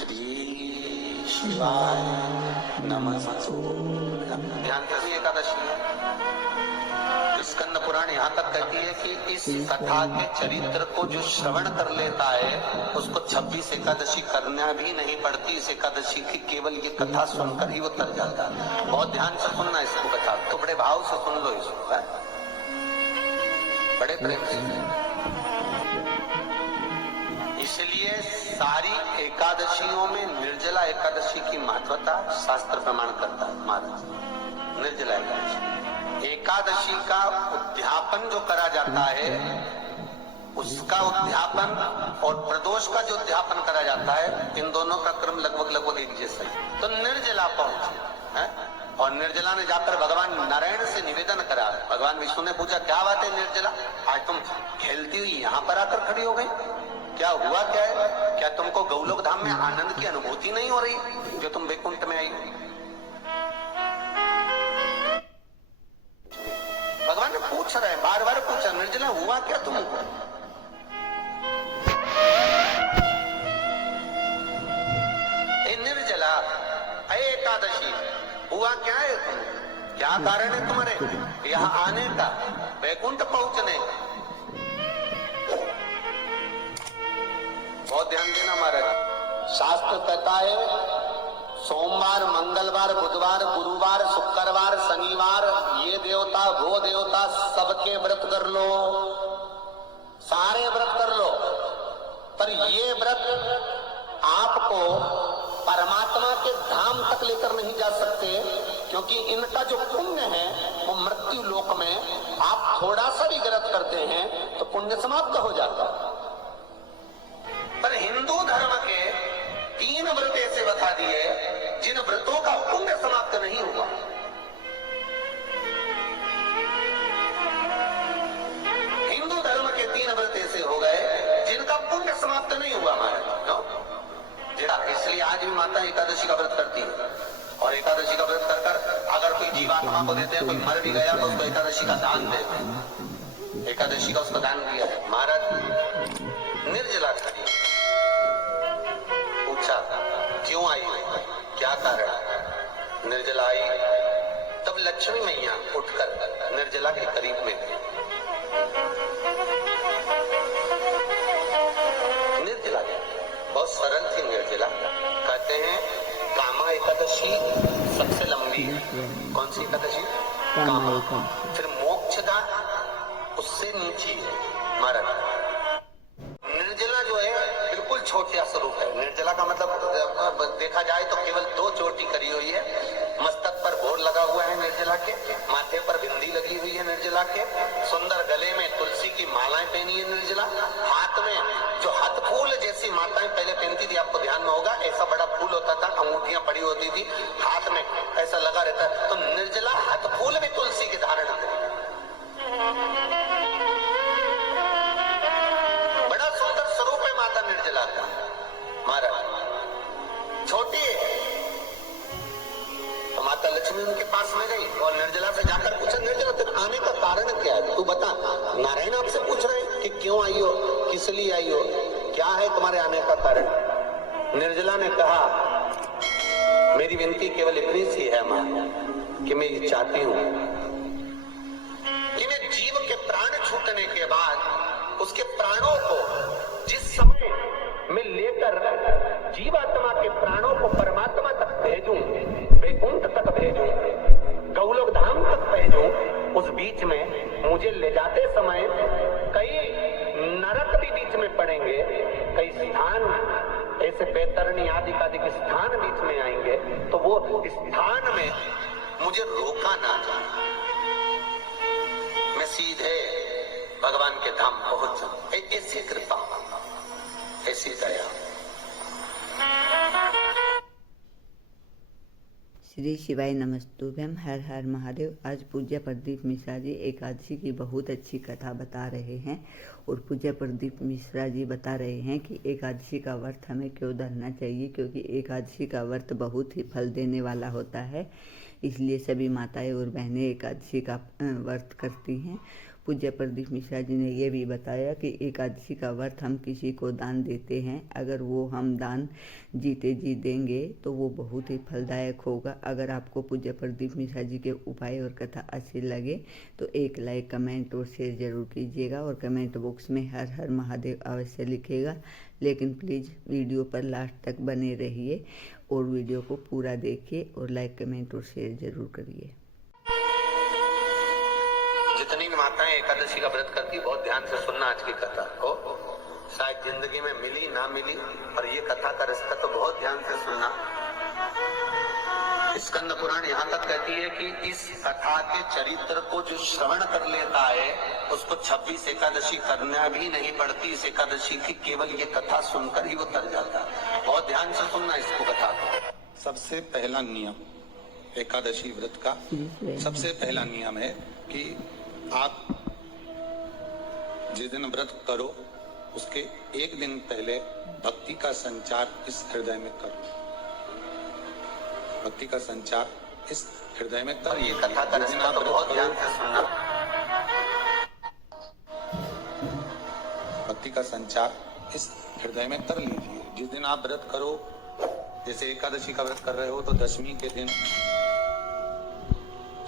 श्री शिवाय नमस्तुभ्यं। ध्यान से एकादशी है। स्कंद पुराण यहाँ तक कहती है कि इस कथा के चरित्र को जो श्रवण कर लेता है उसको 26 एकादशी करना भी नहीं पड़ती। इस एकादशी की केवल ये कथा सुनकर ही वो तर जाता है। बहुत ध्यान से सुनना इसको कथा, तो बड़े भाव से सुन लो इसको, है? बड़े प्रेम से। इसलिए सारी एकादशियों में निर्जला एकादशी की महत्वता शास्त्र प्रमाण करता है। महाराज निर्जला एकादशी का उद्यापन जो करा जाता है, उसका उद्यापन और प्रदोष का जो उद्यापन करा जाता है, इन दोनों का क्रम लगभग एक जैसा है। तो निर्जला पहुंचे है, और निर्जला ने जाकर भगवान नारायण से निवेदन करा। भगवान विष्णु ने पूछा, क्या बात है निर्जला, आज तुम खेलती हुई यहाँ पर आकर खड़ी हो गई, क्या हुआ, क्या है? क्या तुमको गौलोक धाम में आनंद की अनुभूति नहीं हो रही जो तुम वैकुंठ में आई? भगवान ने पूछ रहे हैं, बार बार पूछा, निर्जला हुआ क्या तुमको? निर्जला एकादशी हुआ क्या है तुम? क्या कारण है तुम्हारे यहाँ आने का, वैकुंठ पहुंचने का? बहुत ध्यान देना महाराज। शास्त्र कहता है सोमवार, मंगलवार, बुधवार, गुरुवार, शुक्रवार, शनिवार, ये देवता वो देवता सबके व्रत कर लो, सारे व्रत कर लो, पर ये व्रत आपको परमात्मा के धाम तक लेकर नहीं जा सकते, क्योंकि इनका जो पुण्य है वो मृत्यु लोक में आप थोड़ा सा भी गलत करते हैं तो पुण्य समाप्त हो जाता है। पर हिंदू धर्म के 3 व्रत ऐसे बता दिए जिन व्रतों का पुण्य समाप्त नहीं हुआ। हिंदू धर्म के 3 व्रत ऐसे हो गए जिनका पुण्य समाप्त नहीं हुआ हमारे। इसलिए आज भी माता एकादशी का व्रत करती है, और एकादशी का व्रत कर कर अगर कोई जीवात्मा को देते हैं, कोई मर भी गया तो उसको एकादशी का दान देते हैं। एकादशी का उसको दान दिया है। महाराज निर्जला खड़ी, पूछा क्यों आई, क्या कारण? निर्जला आई, तब लक्ष्मी मैया उठकर निर्जला के करीब में गई। निर्जला बहुत सरल थी निर्जला। कहते हैं कामा एकादशी सबसे लंबी है। कौन सी एकादशी? कामा। फिर मोक्षदा उससे नीचे है। महाराज निर्जला जो है बिल्कुल छोटा स्वरूप है। निर्जला का मतलब देखा जाए तो केवल 2 चोटी करी हुई है। मस्तक पर भोर लगा हुआ है निर्जला के, माथे पर बिंदी लगी हुई है निर्जला के, सुंदर गले में तुलसी की मालाएं पहनी है निर्जला, हाथ में जो हाथ फूल जैसी माताएं पहले पहनती थी, आपको ध्यान में होगा, ऐसा बड़ा फूल होता था, अंगूठियां पड़ी होती थी, हाथ में ऐसा लगा रहता है। तो निर्जला हाथ फूल भी तुलसी के धारण करी। बड़ा सुंदर स्वरूप है माता निर्जला का। महाराज छोटी है तो माता लक्ष्मी उनके पास में गई और निर्जला से जाकर पूछा, निर्जला तेरे आने का कारण क्या है, तू बता। नारायण आपसे पूछ रहे हैं कि क्यों आई हो, किस लिए आई हो, क्या है तुम्हारे आने का कारण? निर्जला ने कहा, मेरी विनती केवल इतनी सी है मां, कि मैं ये चाहती हूं कि मैं जीव के प्राण छूटने के बाद उसके प्राणों को जिस समय मैं लेकर जीवात्मा के प्राणों को परमात्मा तक भेजूं, वैकुंठ तक भेजूं, गौलोक धाम तक भेजूं, उस बीच में मुझे ले जाते समय कई नरक भी बीच में पड़ेंगे, कई स्थान ऐसे बैतरणी आदि स्थान बीच में आएंगे, तो वो स्थान में मुझे रोका ना जाए, मैं सीधे भगवान के धाम पहुंच जाऊं। ऐसी कृपा, ऐसी दया। श्री शिवाय नमस्तुभ्यम। हर हर महादेव। आज पूज्य प्रदीप मिश्रा जी एकादशी की बहुत अच्छी कथा बता रहे हैं, और पूज्य प्रदीप मिश्रा जी बता रहे हैं कि एकादशी का व्रत हमें क्यों धरना चाहिए, क्योंकि एकादशी का व्रत बहुत ही फल देने वाला होता है। इसलिए सभी माताएं और बहनें एकादशी का व्रत करती हैं। पूज्य प्रदीप मिश्रा जी ने यह भी बताया कि एकादशी का व्रत हम किसी को दान देते हैं, अगर वो हम दान जीते जी देंगे तो वो बहुत ही फलदायक होगा। अगर आपको पूज्य प्रदीप मिश्रा जी के उपाय और कथा अच्छी लगे तो एक लाइक, कमेंट और शेयर जरूर कीजिएगा और कमेंट बॉक्स में हर हर महादेव अवश्य लिखिएगा। लेकिन प्लीज़ वीडियो पर लास्ट तक बने रहिए और वीडियो को पूरा देखिए और लाइक, कमेंट और शेयर जरूर करिए। जितनी माताएं एकादशी का व्रत करती, बहुत ध्यान से सुनना आज की कथा को। शायद जिंदगी में मिली ना मिली, और ये कथा का रिश्ता तो बहुत ध्यान से सुनना। स्कंद पुराण यहाँ तक कहती है कि इस कथा के चरित्र को जो श्रवण कर लेता है उसको 26 एकादशी करना भी नहीं पड़ती। इस एकादशी की केवल ये कथा सुनकर ही वो तर जाता है। बहुत ध्यान से सुनना इसको, कथा को। सबसे पहला नियम एकादशी व्रत का सबसे पहला नियम है कि आप जिस दिन व्रत करो उसके एक दिन पहले भक्ति का संचार इस हृदय में करो। भक्ति का संचार इस हृदय में करो। ये कथा का रिश्ता तो बहुत ध्यान से सुनना। भक्ति का संचार इस हृदय में कर लीजिए। जिस दिन आप व्रत करो, जैसे एकादशी का व्रत कर रहे हो तो दशमी के दिन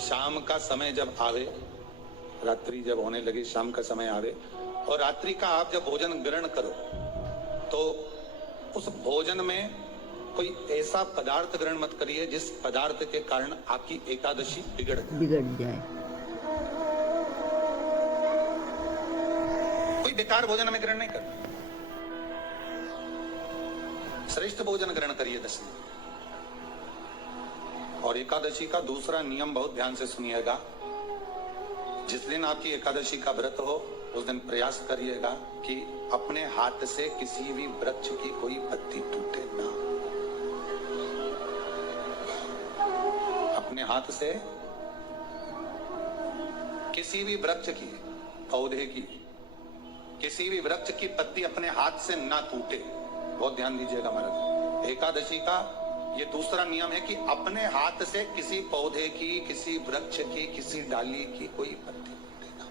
शाम का समय जब आवे, रात्रि जब होने लगे, शाम का समय आवे और रात्रि का आप जब भोजन ग्रहण करो तो उस भोजन में कोई ऐसा पदार्थ ग्रहण मत करिए जिस पदार्थ के कारण आपकी एकादशी बिगड़ जाए। कोई बेकार भोजन में ग्रहण नहीं करना, श्रेष्ठ भोजन ग्रहण करिए दशमी। और एकादशी का दूसरा नियम बहुत ध्यान से सुनिएगा। जिस दिन आपकी एकादशी का व्रत हो उस दिन प्रयास करिएगा कि अपने हाथ से किसी भी वृक्ष की कोई पत्ती टूटे ना। अपने हाथ से किसी भी वृक्ष की, पौधे की, किसी भी वृक्ष की पत्ती अपने हाथ से ना टूटे। बहुत ध्यान दीजिएगा महाराज। एकादशी का ये दूसरा नियम है कि अपने हाथ से किसी पौधे की, किसी वृक्ष की, किसी डाली की कोई पत्ती टूटे ना,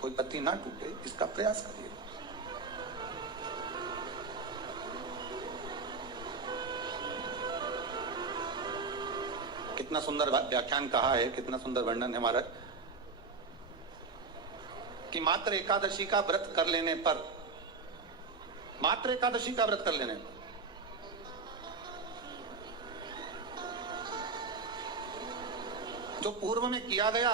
कोई पत्ती ना टूटे, इसका प्रयास करिए। कितना सुंदर व्याख्यान कहा है, कितना सुंदर वर्णन है महाराज कि मात्र एकादशी का व्रत कर लेने पर, मात्र एकादशी का व्रत कर लेने पर जो पूर्व में किया गया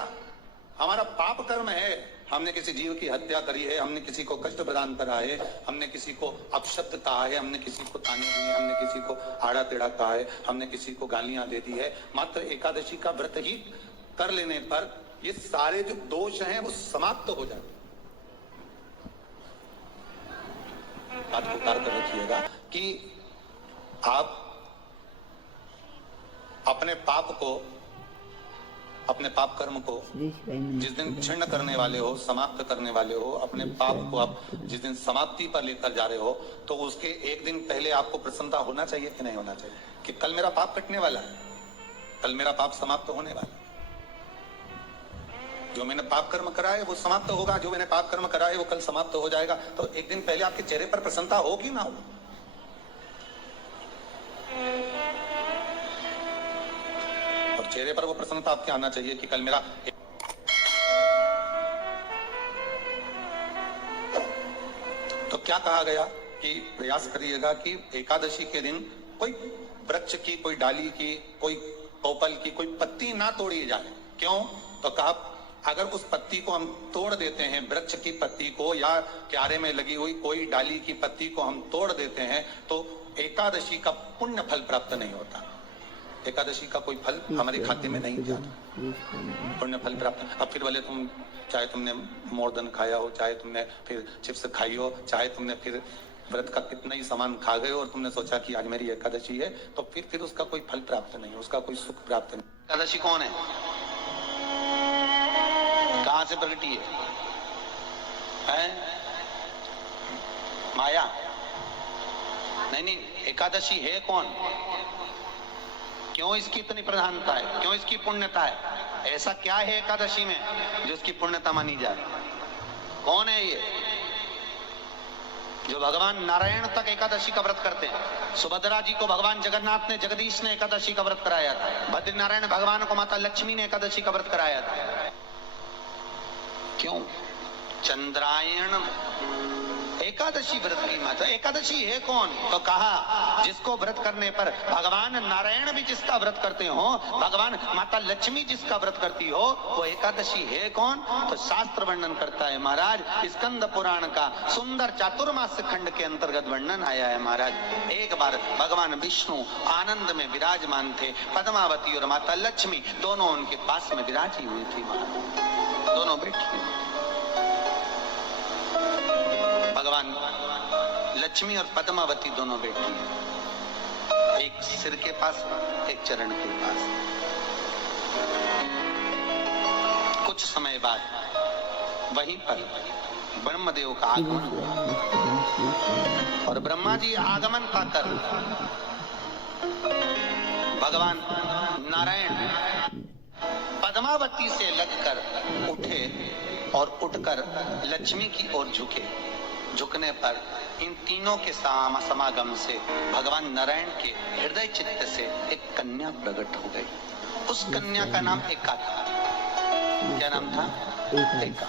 हमारा पाप कर्म है, हमने किसी जीव की हत्या करी है, हमने किसी को कष्ट प्रदान करा है, हमने किसी को अपशब्द कहा है, हमने किसी को ताने दिए, हमने किसी को आड़ा टेढ़ा कहा है, हमने किसी को गालियां दे दी है, मात्र एकादशी का व्रत ही कर लेने पर ये सारे जो दोष हैं वो समाप्त हो जाते। बात को उतार कर रखिएगा कि आप अपने पाप को, अपने पाप कर्म को जिस दिन क्षीण करने वाले हो, समाप्त करने वाले हो, अपने पाप को आप जिस दिन समाप्ति पर लेकर जा रहे हो तो उसके एक दिन पहले आपको प्रसन्नता होना चाहिए कि नहीं होना चाहिए कि कल मेरा पाप कटने वाला है, कल मेरा पाप समाप्त होने वाला है। जो मैंने पाप कर्म करा है वो समाप्त होगा, जो मैंने पाप कर्म करा है वो कल समाप्त हो जाएगा। तो एक दिन पहले आपके चेहरे पर प्रसन्नता हो कि ना हो? और चेहरे पर वो प्रसन्नता आपके आना चाहिए कि कल मेरा। तो क्या कहा गया कि प्रयास करिएगा कि एकादशी के दिन कोई वृक्ष की, कोई डाली की, कोई कोपल की कोई पत्ती ना तोड़ी जाए। क्यों? तो कहा अगर उस पत्ती को हम तोड़ देते हैं, वृक्ष की पत्ती को या क्यारे में लगी हुई कोई डाली की पत्ती को हम तोड़ देते हैं तो एकादशी का पुण्य फल प्राप्त नहीं होता, एकादशी का कोई फल हमारे खाते में नहीं जाता, पुण्य फल प्राप्त। अब फिर भले तुम, चाहे तुमने मोरदन खाया हो, चाहे तुमने फिर चिप्स खाई हो, चाहे तुमने फिर व्रत का कितना ही सामान खा गए और तुमने सोचा कि आज मेरी एकादशी है, तो फिर उसका कोई फल प्राप्त नहीं, उसका कोई सुख प्राप्त नहीं। एकादशी कौन है, कहां से प्रगटी है? माया? नहीं, एकादशी है कौन? क्यों इसकी इतनी प्रधानता है, क्यों इसकी पुण्यता है? ऐसा क्या है एकादशी में जो इसकी पुण्यता मानी जाए? कौन है ये? जो भगवान नारायण तक एकादशी का व्रत करते हैं। सुभद्रा जी को भगवान जगन्नाथ ने, जगदीश ने एकादशी का व्रत कराया था। बद्रीनारायण भगवान को माता लक्ष्मी ने एकादशी का व्रत कराया था। क्यों? चंद्रायण एकादशी व्रत की माता। एकादशी है कौन? तो कहा जिसको व्रत करने पर भगवान नारायण भी जिसका व्रत करते हो, भगवान माता लक्ष्मी जिसका व्रत करती हो, वो एकादशी है कौन? तो शास्त्र वर्णन करता है महाराज, स्कंद पुराण का सुंदर चातुर्मास खंड के अंतर्गत वर्णन आया है महाराज। एक बार भगवान विष्णु आनंद में विराजमान थे, पद्मावती और माता लक्ष्मी दोनों उनके पास में विराजी हुई थी। दोनों बैठी, भगवान लक्ष्मी और पद्मावती दोनों बैठी, एक सिर के पास, एक चरण के पास। कुछ समय बाद वहीं पर ब्रह्मदेव का आगमन हुआ और ब्रह्मा जी आगमन पाकर भगवान नारायण पद्मावती से लगकर उठे और उठकर लक्ष्मी की ओर झुके। झुकने पर इन तीनों के समागम से भगवान नारायण के हृदय चित्त से एक कन्या प्रकट हो गई। उस कन्या का नाम एका था। क्या नाम था? एका।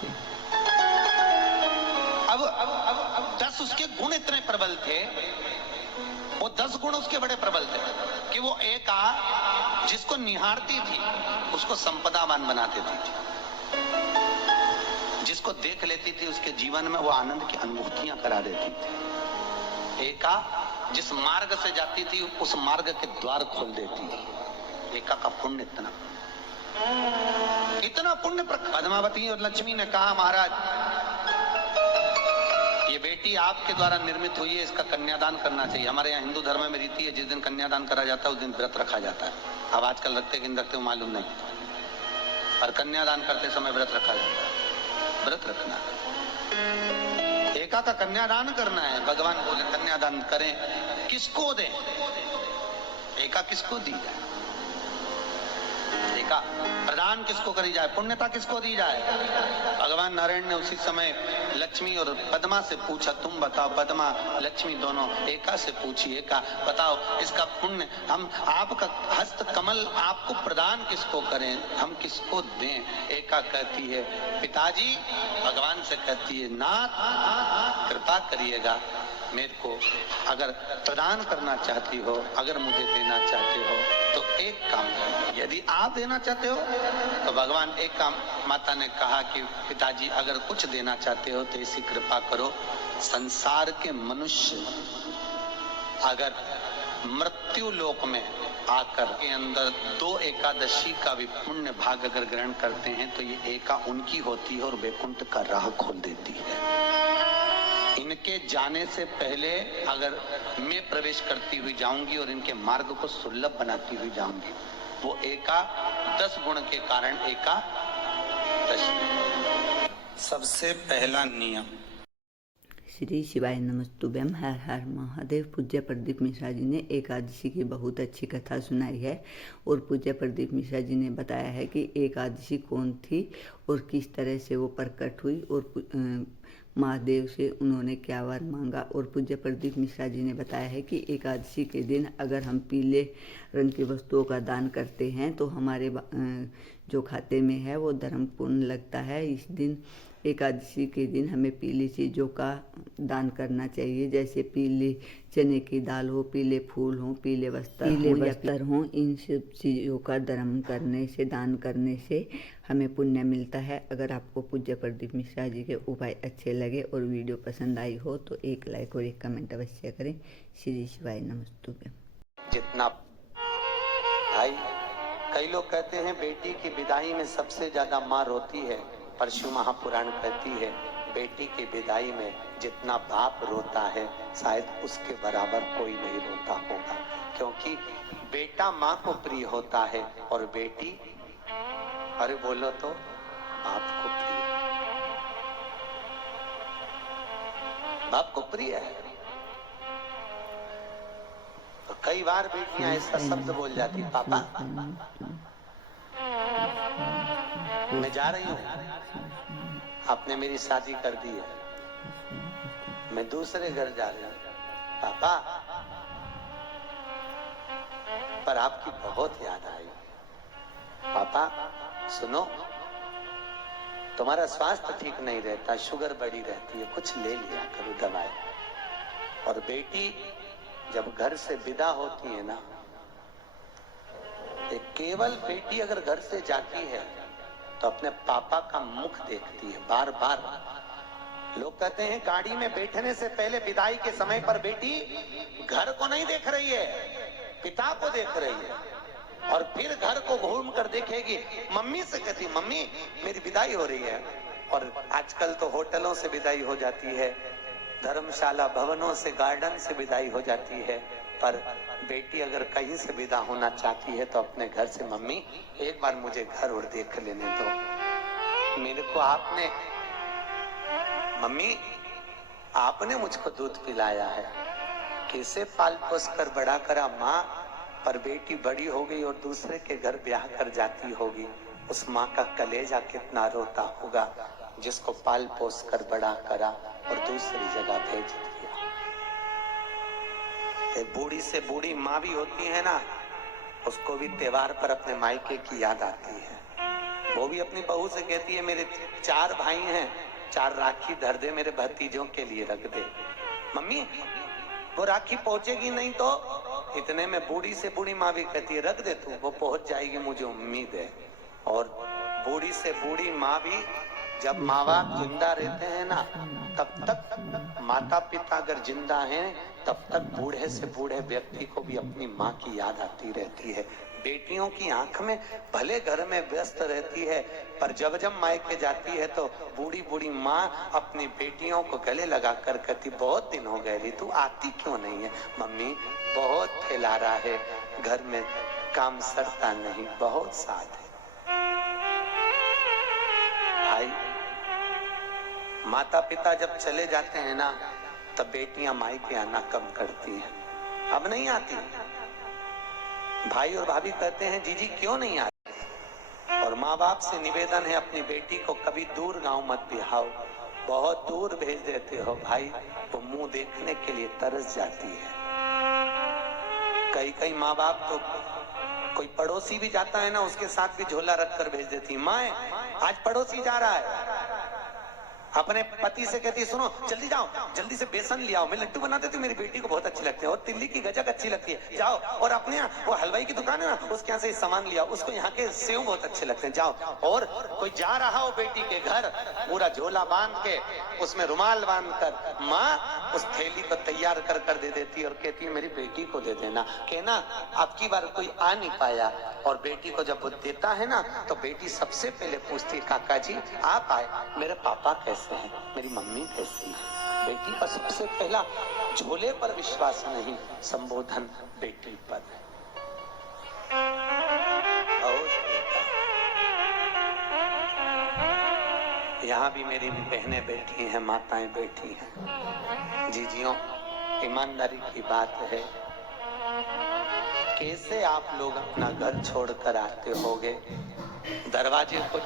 अब 10 उसके गुण इतने प्रबल थे, वो 10 गुण उसके बड़े प्रबल थे कि वो एका जिसको निहारती थी उसको संपदावान बना देती थी। जिसको देख लेती थी उसके जीवन में वो आनंद की अनुभूतियां करा देती थी। एका जिस मार्ग से जाती थी उस मार्ग के द्वार खोल देती थी। एका का पुण्य इतना पुण्य। पद्मावती और लक्ष्मी ने कहा महाराज ये बेटी आपके द्वारा निर्मित हुई है, इसका कन्यादान करना चाहिए। हमारे यहाँ हिंदू धर्म में रीति है, जिस दिन कन्यादान करा जाता है उस दिन व्रत रखा जाता है। अब आजकल रखते कि रखते हो मालूम नहीं, पर कन्यादान करते समय व्रत रखा जाता है। व्रत रखना, एका का कन्यादान करना है। भगवान बोले कन्यादान करें, किसको दें? एका किसको दी जाए? एका प्रदान किसको करी जाए? पुण्यता किसको दी जाए? भगवान नारायण ने उसी समय लक्ष्मी और पद्मा से पूछा, तुम बताओ। पद्मा लक्ष्मी दोनों एका से पूछी, एका बताओ इसका पुण्य हम आपका हस्त कमल आपको प्रदान किसको करें, हम किसको दें? एका कहती है पिताजी, भगवान से कहती है नाथ कृपा करिएगा, मेरे को अगर प्रदान करना चाहती हो, अगर मुझे देना चाहते हो तो एक काम करो। यदि आप देना चाहते हो तो भगवान एक काम, माता ने कहा कि पिताजी अगर कुछ देना चाहते हो तो ऐसी कृपा करो, संसार के मनुष्य अगर मृत्यु लोक में आकर के अंदर 2 एकादशी का भी पुण्य भाग अगर ग्रहण करते हैं तो ये एका उनकी होती है और वैकुंठ का राह खोल देती है। इनके जाने से पहले अगर मैं प्रवेश करती हुई जाऊंगी और इनके मार्ग को सुलभ बनाती हुई जाऊंगी, वो एका 10 गुण के कारण एकादशी। सबसे पहला नियम। श्री शिवाय नमस्तुभ्यम। हर हर महादेव। पूज्य प्रदीप मिश्रा जी ने एकादशी की बहुत अच्छी कथा सुनाई है और पूज्य प्रदीप मिश्रा जी ने बताया है कि एकादशी कौन थी और किस तरह से वो प्रकट हुई और महादेव से उन्होंने क्या वर मांगा। और पूज्य प्रदीप मिश्रा जी ने बताया है कि एकादशी के दिन अगर हम पीले रंग की वस्तुओं का दान करते हैं तो हमारे जो खाते में है वो धर्म पुण्य लगता है। इस दिन एकादशी के दिन हमें पीली चीज़ों का दान करना चाहिए, जैसे पीली चने की दाल हो, पीले फूल हो, पीले वस्त्र हो। इन सब चीज़ों का धर्म करने से, दान करने से हमें पुण्य मिलता है। अगर आपको पूज्य प्रदीप मिश्रा जी के उपाय अच्छे लगे और वीडियो पसंद आई हो तो एक लाइक और एक कमेंट अवश्य करें। श्री शिवाय नमस्तुभ्यम। जितना भाई, कई लोग कहते हैं बेटी की विदाई में सबसे ज्यादा मां रोती है, पर शिव महापुराण कहती है बेटी की विदाई में जितना बाप रोता है शायद उसके बराबर कोई नहीं रोता होगा, क्योंकि बेटा माँ को प्रिय होता है और बेटी, अरे बोलो तो, बाप को प्रिय, बाप को प्रिय है। तो कई बार बेटियां ऐसा शब्द बोल जाती, पापा मैं जा रही हूँ, आपने मेरी शादी कर दी है, मैं दूसरे घर जा रहा हूं पापा, पर आपकी बहुत याद आई। पापा सुनो, तुम्हारा स्वास्थ्य ठीक नहीं रहता, शुगर बढ़ी रहती है, कुछ ले लिया करो दवाई। और बेटी जब घर से विदा होती है ना, केवल बेटी अगर घर से जाती है तो अपने पापा का मुख देखती है बार बार। लोग कहते हैं गाड़ी में बैठने से पहले विदाई के समय पर बेटी घर को नहीं देख रही है, पिता को देख रही है, और फिर घर को घूम कर देखेगी, मम्मी से कहती मम्मी मेरी विदाई हो रही है। और आजकल तो होटलों से विदाई हो जाती है, धर्मशाला भवनों से, गार्डन से विदाई हो जाती है, पर बेटी अगर कहीं से विदा होना चाहती है तो अपने घर से मम्मी एक बार मुझे घर और देख लेने दो। मेरे को आपने, मम्मी आपने मुझको दूध पिलाया है, कैसे पाल पोस कर बड़ा करा माँ, पर बेटी बड़ी हो गई और दूसरे के घर ब्याह कर जाती होगी, उस माँ का कलेजा कितना रोता होगा जिसको पाल पोस कर बड़ा करा और दूसरी जगह भेज दिया। बूढ़ी से बूढ़ी माँ भी होती है ना, उसको भी त्योहार पर अपने मायके की याद आती है। वो भी अपनी बहू से कहती है मेरे 4 भाई हैं, 4 राखी धर दे मेरे भतीजों के लिए रख दे। मम्मी वो राखी पहुंचेगी नहीं तो, इतने में बूढ़ी से बूढ़ी माँ भी कहती है रख दे तू, वो पहुंच जाएगी मुझे उम्मीद है। और बूढ़ी से बूढ़ी माँ भी, जब माँ बाप जिंदा रहते हैं ना, तब तक माता पिता अगर जिंदा हैं तब तक बूढ़े से बूढ़े व्यक्ति को भी अपनी माँ की याद आती रहती है। बेटियों की आंख में भले घर में व्यस्त रहती है, पर जब जब मायके जाती है तो बूढ़ी बूढ़ी माँ अपनी बेटियों को गले लगा कर कहती बहुत दिन हो गए रे, तू आती क्यों नहीं है? मम्मी बहुत फैलारा है, घर में काम सरता नहीं, बहुत साथ है। भाई माता पिता जब चले जाते हैं ना, तब बेटियां मायके आना कम करती हैं, अब नहीं आती। भाई और भाभी कहते हैं जीजी क्यों नहीं आती, और माँ बाप से निवेदन है अपनी बेटी को कभी दूर गांव मत बिहाओ, बहुत दूर भेज देते हो भाई, वो मुंह देखने के लिए तरस जाती है। कई कई माँ बाप तो कोई पड़ोसी भी जाता है ना, उसके साथ भी झोला रख कर भेज देती, माँ आज पड़ोसी जा रहा है, अपने पति से कहती सुनो जल्दी जाओ, जल्दी से बेसन ले आओ, मैं लड्डू बना देती हूँ, मेरी बेटी को बहुत अच्छी लगती है, और तिल्ली की गजक अच्छी लगती है, जाओ। और अपने यहाँ वो हलवाई की दुकान है ना, उसके यहाँ से सामान लिया, उसको यहाँ के सेव बहुत अच्छे लगते हैं, जाओ। और कोई जा रहा हो बेटी के घर, पूरा झोला बांध के, उसमें रुमाल बांध कर, माँ उस थैली को तैयार कर कर दे देती और कहती है मेरी बेटी को दे देना। कहना अब की बार कोई आ नहीं पाया, और बेटी को जब वो देता है ना, तो बेटी सबसे पहले पूछती है काका जी आप आए, मेरे पापा कैसे हैं, मेरी मम्मी कैसी है? बेटी का सबसे पहला झोले पर विश्वास नहीं, संबोधन बेटी पर है। यहाँ भी मेरी बहनें बैठी हैं, माताएं बैठी हैं। जीजियों ईमानदारी की बात है, कैसे आप लोग अपना घर छोड़कर आते होगे, दरवाजे को